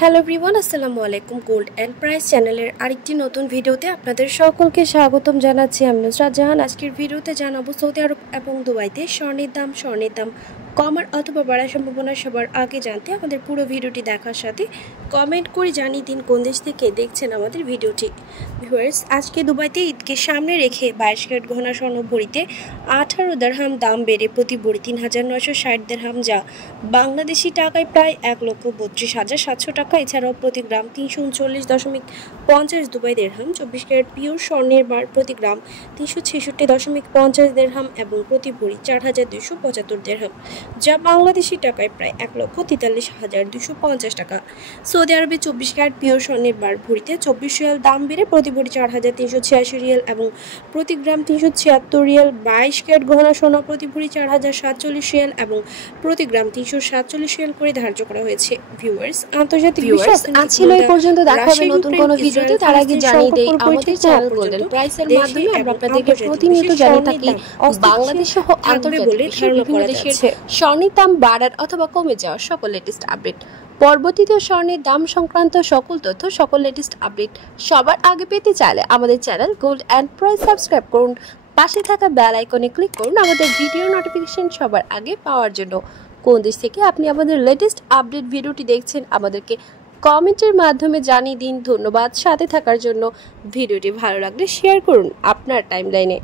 Hello everyone, আসসালামু আলাইকুম। Gold and price চ্যানেলের আরেকটি নতুন ভিডিওতে আপনাদের সকলকে স্বাগতম জানাচ্ছি। আমি নুসরাত জাহান। আজকের ভিডিওতে জানাবো সৌদি আরব এবং দুবাইতে স্বর্ণের দাম কমার অথবা বাড়ার সম্ভাবনা সবার আগে জানতে আমাদের পুরো ভিডিওটি দেখার সাথে কমেন্ট করে জানিয়ে দিন কোন দেশ থেকে দেখছেন আমাদের ভিডিওটি। ভিউয়ার্স, আজকে দুবাইতে ঈদকে সামনে রেখে 22 ক্যারেট গহনা স্বর্ণ ভরিতে 18 দিরহাম দাম বেড়ে প্রতি ভরি ৩,৯৬০ দিরহাম, যা বাংলাদেশি টাকায় প্রায় ১,৩২,৭০০ টাকা। এছাড়াও প্রতি গ্রাম ৩৩৯.৫০ দুবাই দিরহাম। 24 ক্যারেট পিওর স্বর্ণের বার প্রতি গ্রাম ৩৬৬.৫০ দিরহাম এবং প্রতি ভরি ৪,২৭৫ দিরহাম, যা বাংলাদেশি টাকায় প্রায় ১,৪৩,২৫০ টাকা। সৌদি আরবে 24 ক্যারেট পিওর স্বর্ণের বার ভরিতে 24 রিয়াল দাম বেড়ে প্রতি ভরি ৪,৩৮৬ রিয়াল এবং প্রতি গ্রাম ৩৭৬ রিয়াল। 22 ক্যারেট গহনা সোনা প্রতি ভরি ৪,০৪৭ রিয়াল এবং প্রতি গ্রাম ৩৪৭ রিয়াল করে ধার্য করা হয়েছে। ভিউয়ার্স, আন্তর্জাতিক ছিল এই পর্যন্ত দেখা হবে নতুন কোনো ভিডিওতে। তার আগে জানিয়ে দেই আমাদের চ্যানেল গোল্ডেন প্রাইসের মাধ্যমে আমরা আপনাদেরকে প্রতিনিয়ত জানিয়ে থাকি বাংলাদেশ সহ আন্তর্জাতিক বিভিন্ন দেশের স্বর্ণের দাম বাড়ার অথবা কমে যাওয়ার সকল লেটেস্ট আপডেট। পরবর্তীতে স্বর্ণের দাম সংক্রান্ত সকল তথ্য, সকল লেটেস্ট আপডেট সবার আগে পেতে চাইলে আমাদের channel gold and price subscribe করুন। পাশে থাকা বেল আইকনে ক্লিক করুন আমাদের ভিডিও নোটিফিকেশন সবার আগে পাওয়ার জন্য। কোন দেশ থেকে আপনি আমাদের লেটেস্ট আপডেট ভিডিওটি দেখছেন আমাদেরকে কমেন্টের মাধ্যমে জানিয়ে দিন। ধন্যবাদ সাথে থাকার জন্য। ভিডিওটি ভালো লাগলে শেয়ার করুন আপনার টাইমলাইনে।